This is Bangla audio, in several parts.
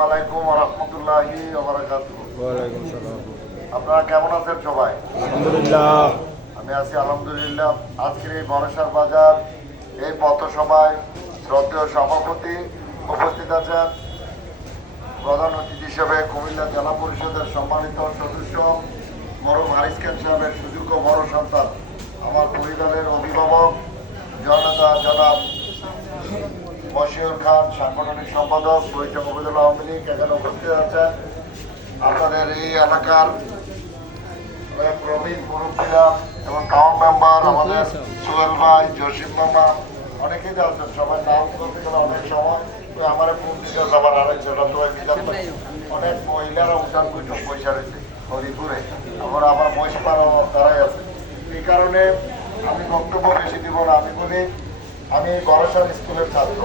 আলাইকুম রহমতুল্লাহি আপনারা কেমন আছেন সবাই? আলহামদুলিল্লাহ। আমি আছি আলহামদুলিল্লাহ। আজকের এই বরসার বাজার এই পথসভায় শ্রদ্ধেয় সভাপতি উপস্থিত আছেন প্রধান অতিথি হিসেবে কুমিল্লা জেলা পরিষদের সম্মানিত সদস্য মরম হারিস খান সাহেবের সুযোগ্য বড় সন্তান আমার পরিবারের অভিভাবক জনতা জনাব বশির খান সাংগঠনিক সম্পাদক বৈঠক উপজেলা আওয়ামী লীগ এখানে উপস্থিত আছেন আপনাদের এই এলাকার প্রবীণ মুরব্বীরা এবং টাউন মেম্বার আমাদের সোহেল ভাই জসিম মামা অনেকেই তো আছেন সবাই নাম করতে গেলে অনেক সময়। তো আমার ফোন দিতে যাবার আরেক তো অনেক মহিলারা উঠান বৈঠক পয়সা রয়েছে হরিপুরে। আবার আমার মহিষপাড়াও তারাই আছে। এই কারণে আমি বক্তব্য বেশি দিব না। আমি বলি আমি বড়সার স্কুলের ছাত্র।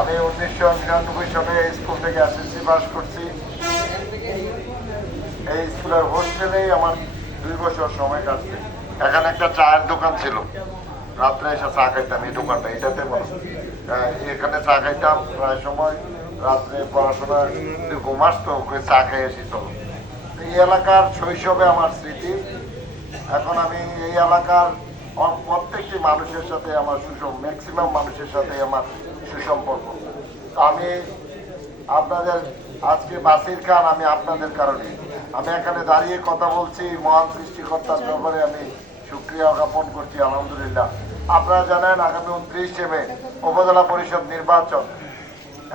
আমি উনিশশো নিরানব্বই সালে স্কুল থেকে এসএসসি পাস করছি। এই স্কুলের হোস্টেলেই আমার দুই বছর সময় কাটছে। এখানে একটা চায়ের দোকান ছিল। রাত্রে এসে চা খাইতাম, এই দোকানটা, এটাতে বলো এখানে চা খাইতাম প্রায় সময়। রাত্রে পড়াশোনা ঘুম আসতো, ওকে চা খাই এসি চলো এই এলাকার শৈশবে আমার স্মৃতি। এখন আমি এই এলাকার প্রত্যেকটি মানুষের সাথে আমার সুসম ম্যাক্সিমাম মানুষের সাথে আমার সুসম্পর্ক। আমি আপনাদের আজকে বাসির খান আমি আপনাদের কারণে। আমি এখানে দাঁড়িয়ে কথা বলছি, মহান সৃষ্টিকর্তার ব্যাপারে আমি সুক্রিয়া জ্ঞাপন করছি, আলহামদুলিল্লাহ। আপনারা জানেন, আগামী উনত্রিশে মে উপজেলা পরিষদ নির্বাচন।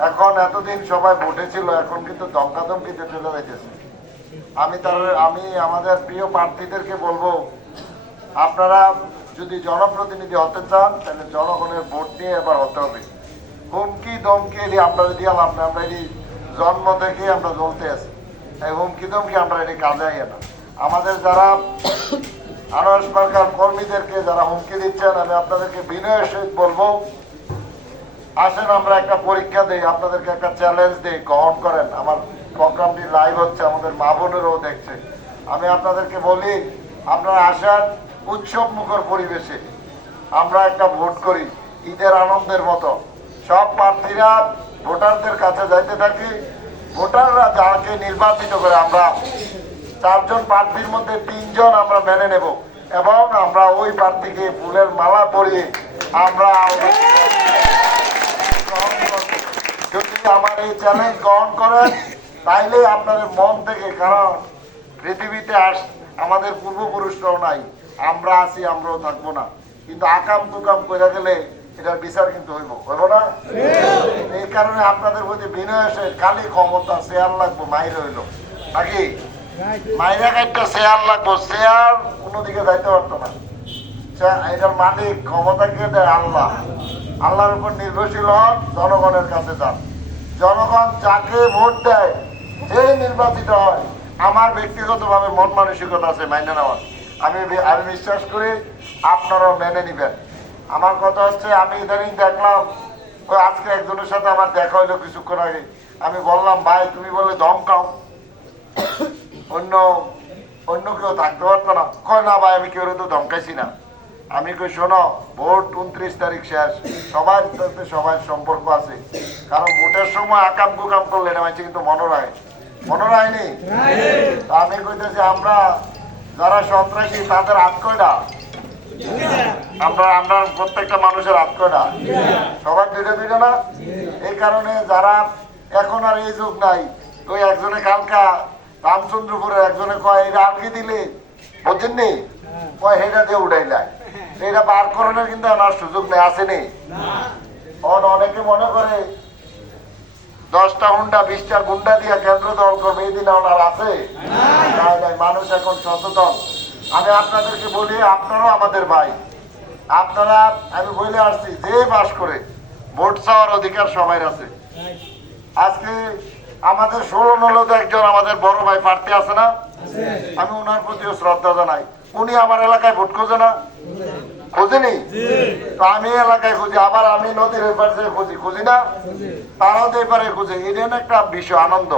এখন এতদিন সবাই ভোটে ছিল, এখন কিন্তু দমকাদমকিতে চলে যাইতেছে আমি তার আমি আমাদের প্রিয় প্রার্থীদেরকে বলব, আপনারা যদি জনপ্রতিনিধি হতে চান, তাহলে জনগণের ভোট নিয়ে এবার হতে হবে। হুমকি, দমকি, এটি দিয়ে লাভ নেই আমরা এটি জন্ম থেকে আমরা জ্বলতে আছি। এই হুমকি, দমকি আমরা এটি কাজে আইয়ে না। আমাদের যারা আনারস সরকার কর্মীদেরকে যারা হুমকি দিচ্ছেন, আমি আপনাদেরকে বিনয়ের সহিত বলব, আসেন আমরা একটা পরীক্ষা দিই, আপনাদেরকে একটা চ্যালেঞ্জ দিই, গ্রহণ করেন। আমার প্রোগ্রামটি লাইভ হচ্ছে, আমাদের মা বোনেরও দেখছে। আমি আপনাদেরকে বলি, আপনারা আসেন উৎসব মুখর পরিবেশে। আমরা একটা ভোট করি, ঈদের আনন্দের মতো। সব প্রার্থীরা ভোটারদের কাছে যাইতে থাকি। ভোটাররা যাকে নির্বাচিত করে আমরা চারজন প্রার্থীর মধ্যে তিনজন আমরা মেনে নেব এবং আমরা ওই প্রার্থীকে ফুলের মালা পরিয়ে আমরা। যদি আমার এই চ্যালেঞ্জ গ্রহণ করেন তাইলে আপনাদের মন থেকে কারণ পৃথিবীতে আস আমাদের পূর্বপুরুষরাও নাই। আমরা আছি, আমরাও থাকব না। কিন্তু আকাম তুকাম করে গেলে এটার বিচার কিন্তু হইব। হইব না? এই কারণে আপনাদের প্রতি বিনয় খালি ক্ষমতা শেয়ার লাগবো, মাইর হইল। নাকি? মাইরা একটা শেয়ার লাগবো, শেয়ার কোনো দিকে যাইতে পারতো না। সে- এটার মালিক ক্ষমতা কে দেয়? আল্লাহ। আল্লাহর উপর নির্ভরশীল হন, জনগণের কাছে যান। জনগণ যাকে ভোট দেয় যে নির্বাচিত হয় আমার ব্যক্তিগতভাবে মন মানসিকতা আছে, মাইনে নেওয়ার আমি আমি বিশ্বাস করি আপনারাও মেনে নিবেন। আমার কথা হচ্ছে, আমি ইদানিং দেখলাম ওই আজকে একজনের সাথে আমার দেখা হইল কিছুক্ষণ আগে। আমি বললাম, ভাই, তুমি বলে ধমকাও। অন্য অন্য কেউ থাকতে পারতো না। কয়, না ভাই, আমি কেউ তো ধমকাইছি না। আমি কই, শোনো, ভোট উনত্রিশ তারিখ শেষ। সবার সাথে সবার সম্পর্ক আছে। কারণ ভোটের সময় আকাম কুকাম করলে মানছে কিন্তু মনোরায় মনোরায় নেই তা আমি কইতেছি, আমরা যারা সন্ত্রাসী, তাদের হাত কয়টা আমরা আমরা প্রত্যেকটা মানুষের হাত কয়টা সবার দুইটা দুইটা না? এই কারণে যারা এখন আর এই যুগ নাই, ওই একজনে কালকা রামচন্দ্রপুরের একজনে কয়, এটা আটকে দিলে? বুঝছেন নি কয় হেটা দিয়ে উঠাইলায় এটা বার করানোর কিন্তু আমার সুযোগ নেই, আসেনি। অন অনেকে মনে করে দশটা হুন্ডা, বিশটা গুন্ডা দিয়ে কেন্দ্র দল করবে, এই দিন ওনার আছে। মানুষ এখন সচেতন। আমি আপনাদেরকে বলি, আপনারাও আমাদের ভাই। আপনারা, আমি বলে আসছি, যে বাস করে, ভোট চাওয়ার অধিকার সবাই আছে। আজকে আমাদের ষোলো নলতে একজন আমাদের বড় ভাই প্রার্থী আছে না? আমি ওনার প্রতিও শ্রদ্ধা জানাই। উনি আমার এলাকায় ভোট খোঁজে না। খুঁজিনি তো আমি এলাকায় খুঁজি, আবার আমি নদীর এপার খুঁজি খুঁজি না? তারাও তো এপারে খুঁজে এটা একটা বিষয়, আনন্দ।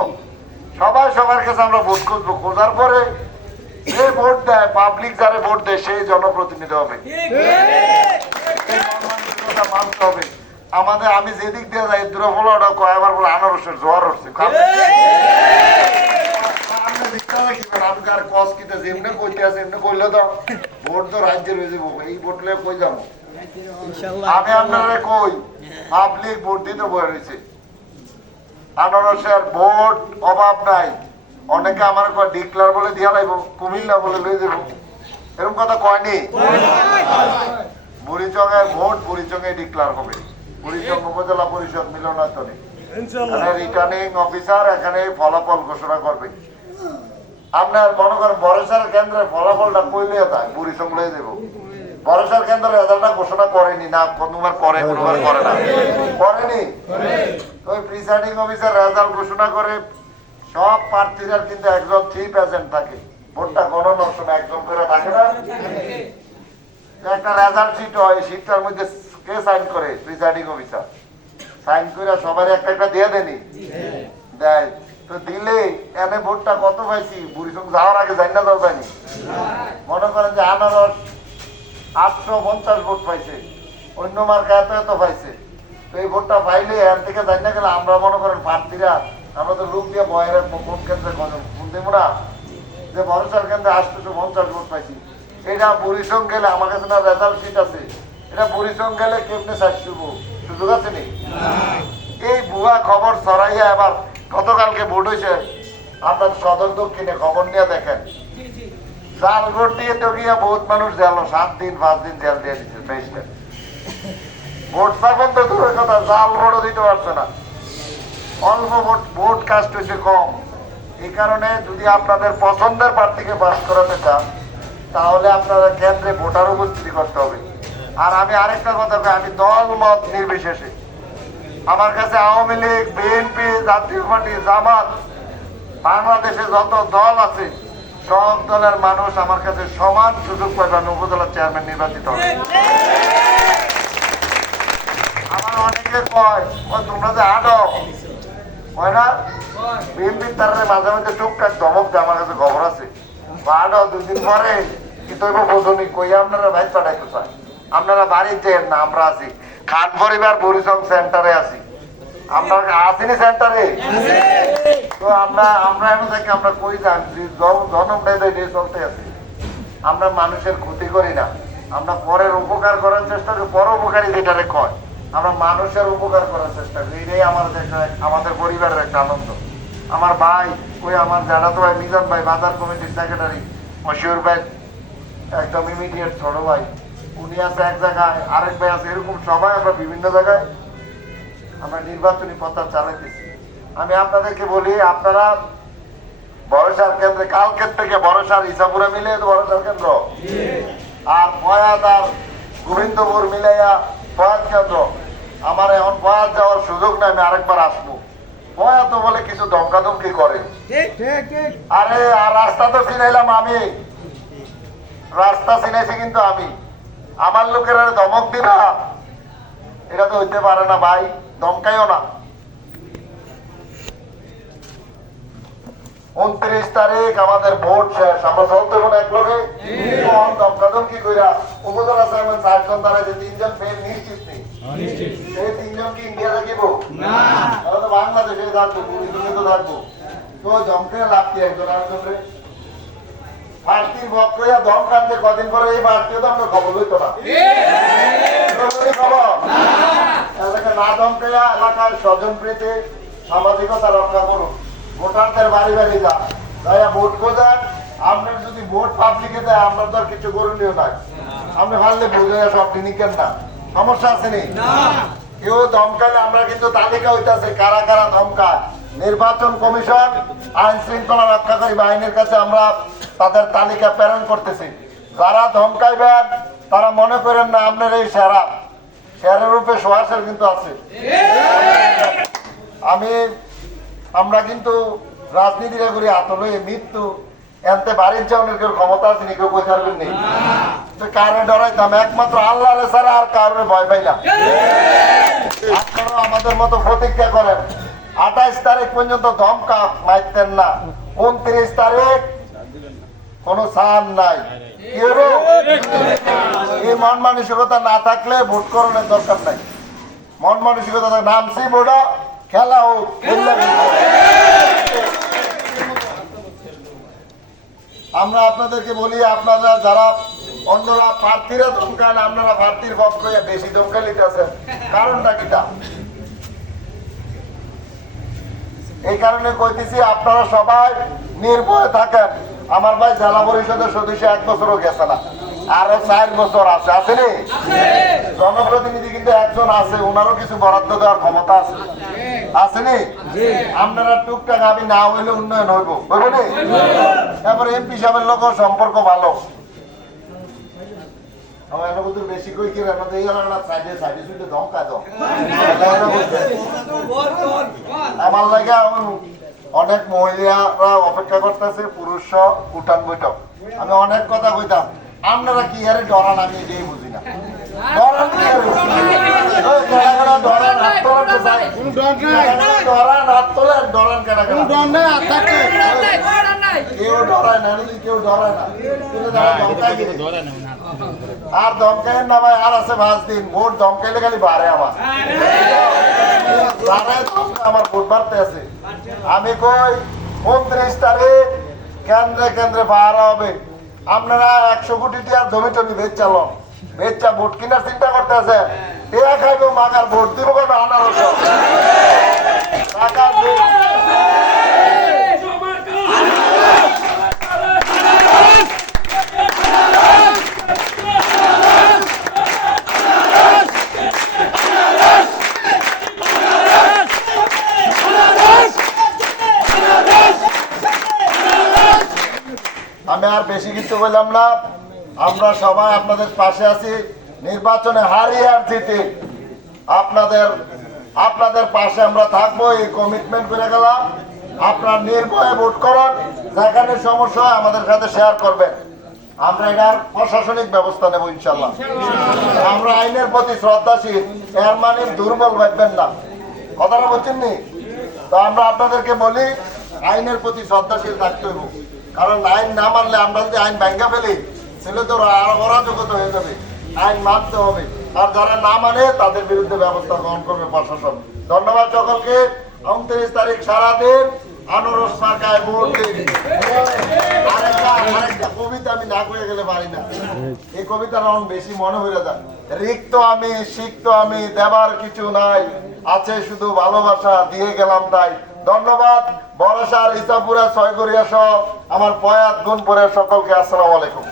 সবাই সবার কাছে আমরা ভোট খুঁজবো। খোঁজার পরে যে ভোট দেয় পাবলিক যারা ভোট দেয়, সেই জনপ্রতিনিধি হবে। মানতে হবে। আমাদের, আমি যেদিক দিয়ে যাই দূরে বলো ওটা কয়বার বলে আনারসের জ্বর উঠছে আপনি ভিতরে কি করেন? কস কিতে যেমনে কইতে আছে এমনি কইলে তো ভোট তো রাজ্যের যাব এই ভোট লয়ে কই যাব? আমি আপনারা কই পাবলিক ভোট দিতে বয়ে রয়েছে। আনারসের ভোট অভাব নাই। অনেকে আমার কয় ডিক্লার বলে দিয়া লাইব কুমিল্লা বলে লয়ে যাব। এরকম কথা কয়নি বুড়িচঙ্গের ভোট বুড়িচঙ্গে ডিক্লার হবে। বুড়িচং উপজেলা পরিষদ মিলনায়তনে। রিটার্নিং অফিসার এখানে ফলাফল ঘোষণা করবে। আপনার মনে করেন বরেসার কেন্দ্রের ফলাফলটা কইলে যায় বুড়িচং লয়ে দেবো বরেসার কেন্দ্রের রেজাল্টটা ঘোষণা করেনি না কোনোবার করে কোনোবার করে না। করেনি? ওই প্রিসাইডিং অফিসার রেজাল্ট ঘোষণা করে সব প্রার্থীরা কিন্তু একজন থ্রি এজেন্ট থাকে। ভোটটা গণনার সময় একজন করে থাকে না। একটা রেজাল্ট শিট হয় শিটটার মধ্যে কে সাইন করে? প্রিসাইডিং অফিসার সাইন করে সবার একটা একটা দিয়ে দেনি। দেয়। তো দিলে এনে ভোটটা কত পাইছি? বুড়িসং যাওয়ার আগে যাই না জানি। মনে করেন যে আনারস আটশো পঞ্চাশ ভোট পাইছে। অন্য মার্কা এত এত পাইছে। তো এই ভোটটা পাইলে এর থেকে যাই না গেলে আমরা মনে করেন প্রার্থীরা, আমরা তো লোক দিয়ে বয়ের ভোট কেন্দ্রে ফোন দেবো যে ভরসার কেন্দ্রে আটশো পঞ্চাশ ভোট পাইছি। এটা পরিশ্রম গেলে আমার কাছে না রেজাল্ট শিট আছে। এটা পরিশ্রম গেলে কেমনে শুভ সুযোগ আছে নি? এই ভুয়া খবর ছড়াইয়া এবার গতকালকে ভোট হয়েছে আপনার সদর দক্ষিণে খবর নিয়ে দেখেন। জাল ভোট দিয়ে তো গিয়া বহুত মানুষ জেল সাত দিন পাঁচ দিন জেল দিয়ে দিচ্ছে প্রেসিডেন্ট ভোট স্থাপন তো দূরের কথা জাল ভোটও দিতে পারছে না। অল্প ভোট ভোট কাস্ট হয়েছে কম। এই কারণে যদি আপনাদের পছন্দের প্রার্থীকে পাস করাতে চান তাহলে আপনারা কেন্দ্রে ভোটার উপস্থিতি করতে হবে। আর আমি আরেকটা কথা আমি দল মত নির্বিশেষে। আমার কাছে আওয়ামী লীগ বিএনপি জাতীয় পার্টি, জামাত, বাংলাদেশে যত দল আছে, সব দলের মানুষ আমার কাছে সমান সুযোগ পাবেন উপজেলার চেয়ারম্যান নির্বাচিত হবে। আমার অনেকে কয় "ওই তোমরা যে আডো কয় না? বিএনপি তার মাঝে মাঝে টুকটাক ধমক দেয়, আমার কাছে খবর আছে। বা আডো দুদিন পরে, কি তৈব বোঝনি কই আপনারা ভাই পাঠাইতে চাই আপনারা বাড়িতে না, আমরা আছি। খান পরিবার পরিশ্রম সেন্টারে আছি। আমরা সেন্টারে? তো আমরা আমরা আমরা কই দিয়ে চলতে আমরা মানুষের ক্ষতি করি না। আমরা পরের উপকার করার চেষ্টা করি। পর উপকারী যেটারে কয়। আমরা মানুষের উপকার করার চেষ্টা করি। এটাই আমাদের একটা আমাদের পরিবারের একটা আনন্দ। আমার ভাই, ওই আমার জ্যাঠাতো ভাই, মিজান ভাই, বাজার কমিটির সেক্রেটারি মশিউর ভাই, একদম ইমিডিয়েট ছোট ভাই। উনি আছে এক জায়গায়, আরেক ভাই আছে, এরকম সবাই আমরা বিভিন্ন জায়গায় আমরা নির্বাচনী প্রচার চালাইতেছি। আমি আপনাদেরকে বলি, আপনারা বড়সার কেন্দ্রে, কালকের থেকে বড়সার ইসাপুরা মিলে তো বড়সার কেন্দ্র? আর ফয়াদ আর গোবিন্দপুর মিলাইয়া ফয়াদ কেন্দ্র? আমার এখন ফয়াদ যাওয়ার সুযোগ নাই, আমি আরেকবার আসব। ফয়াদ বলে কিছু ধমকাধমকি করে। আরে, আর রাস্তা তো চিনাইলাম আমি। রাস্তা চিনাইছি কিন্তু আমি। আমার লোকের আর ধমক দিবা? এটা তো হইতে পারে না ভাই ধমকাইও না। উনত্রিশ তারিখ আমাদের ভোট শেষ। আমরা চলতে কোনো এক লোকে দমকাদম কি কইরা? উপজেলা চেয়ারম্যান চারজন তারা যে তিনজন ফেল নিশ্চিত নেই। সেই তিনজন কি ইন্ডিয়া থাকিব? তাহলে তো বাংলাদেশে থাকব পুরীতে তো থাকব। তো জমকে লাভ কি একজন আরেকজনরে? প্রার্থীর ভক্ত হইয়া দম কাটতে কদিন পরে এই প্রার্থীও তো আমরা খবর হইতো না খবর না দমকাইয়া এলাকার স্বজন প্রীতি সামাজিকতা রক্ষা করুন ভোটারদের বাড়ি বাড়ি যা তাই ভোট খোঁজেন আপনার যদি ভোট পাবলিকে দেয় আপনার তো আর কিছু করণীয় নাই আপনি ভাবলে বুঝে সব ক্লিনিকের না সমস্যা আছে নি কেউ দমকালে আমরা কিন্তু তালিকা হইতাছে কারা কারা ধমকায় নির্বাচন কমিশন আইন শৃঙ্খলা রক্ষাকারী বাহিনীর কাছে আমরা তাদের তালিকা প্রেরণ করতেছি। যারা ধমকাইবেন তারা মনে করেন না আপনার এই সেরা। শেয়ারের রূপে সোহাসের কিন্তু আছে। আমি, আমরা কিন্তু রাজনীতিটা করি আতলে মৃত্যু, এনতে বাড়ির যাওয়ার কেউ ক্ষমতা আছে কেউ ছাড়বেন নেই। তো কারে ডরাইতাম, একমাত্র আল্লাহ ছাড়া আর কারণে ভয় পাইলাম। আপনারাও আমাদের মতো প্রতিজ্ঞা করেন। আঠাইশ তারিখ পর্যন্ত ধমকা মাইতেন না। উনত্রিশ তারিখ কোনো সান নাই। এই মন মানসিকতা না থাকলে ভোট করণের দরকার নাই। মন মানসিকতা নামছি বোর্ডা, খেলা হোক আমরা আপনাদেরকে বলি, আপনারা যারা অন্যরা প্রার্থীরা দমকান আপনারা প্রার্থীর পক্ষে বেশি দমকা নিতেছেন কারণটা কিটা? এই কারণে কইতেছি, আপনারা সবাই নির্ভয়ে থাকেন। আমার ভাই জেলা পরিষদের সদস্য এক বছরও গেছে না। আরও চার বছর আছে। আসেনি জনপ্রতিনিধি কিন্তু একজন আছে ওনারও কিছু বরাদ্দ দেওয়ার ক্ষমতা আছে। আসেনি আপনারা টুকটাক আমি না হইলে উন্নয়ন হইব। হইব নি? তারপরে এমপি সাহেবের লোক সম্পর্ক ভালো। বেশি কই কি না সাইডে সাইডে সুইডে ধমকা দাও। আমার লাগে আমার অনেক মহিলারা অপেক্ষা করতেছে পুরুষ উঠান বৈঠক। আমি অনেক কথা কইতাম আপনারা কি আরে ডরান আমি এটাই বুঝি না। ডরান কি ডরান হাত তোলেন ডরান হাত কেউ ডরায় না কেউ ডরায় না? আর ধমকায় না ভাই আর আছে পাঁচ দিন। ভোট ধমকাইলে খালি বাড়ে আমার। আমার ভোট বাড়তে আছে। আমি কই উনত্রিশ তারিখ কেন্দ্রে কেন্দ্রে বার হবে। আপনারা একশো কোটি টিয়ার জমি টমি বেচালো বেচা ভোট কিনার চিন্তা করতে আছে। টিয়া খাইবো মাগার ভোট দিব কেন আনারস। টাকা দিয়ে- আমি আর বেশি কিছু বললাম না। আমরা সবাই আপনাদের পাশে আছি। নির্বাচনে হারিয়ে আর জিতে। আপনাদের আপনাদের পাশে আমরা থাকব, এই কমিটমেন্ট করে গেলাম। আপনার নির্ভয়ে ভোট করুন যেখানে সমস্যা আমাদের সাথে শেয়ার করবেন। আমরা এটার প্রশাসনিক ব্যবস্থা নেব ইনশাল্লাহ আমরা আইনের প্রতি শ্রদ্ধাশীল, এর মানে দুর্বল ভাববেন না। কথাটা বলছেন নি? তো আমরা আপনাদেরকে বলি, আইনের প্রতি শ্রদ্ধাশীল থাকতে হইব। কারণ আইন না মানলে আমরা যদি আইন ভাঙ্গা ফেলি ছেলে তো অরাজকতা হয়ে যাবে। আইন মানতে হবে। আর যারা না মানে তাদের বিরুদ্ধে ব্যবস্থা গ্রহণ করবে প্রশাসন। ধন্যবাদ সকলকে। উনত্রিশ তারিখ সারাদিন আনারস মার্কায় দিন। আরেকটা কবিতা আমি না করে গেলে পারি না। এই কবিতার অন বেশি মনে হয়ে যায় রিক্ত আমি, সিক্ত আমি, দেবার কিছু নাই। আছে শুধু ভালোবাসা, দিয়ে গেলাম তাই। ধন্যবাদ। বরসার ইসাপুরা ছয়গরিয়া সহ আমার পয়াত গুণপুরের সকলকে আসসালামু আলাইকুম।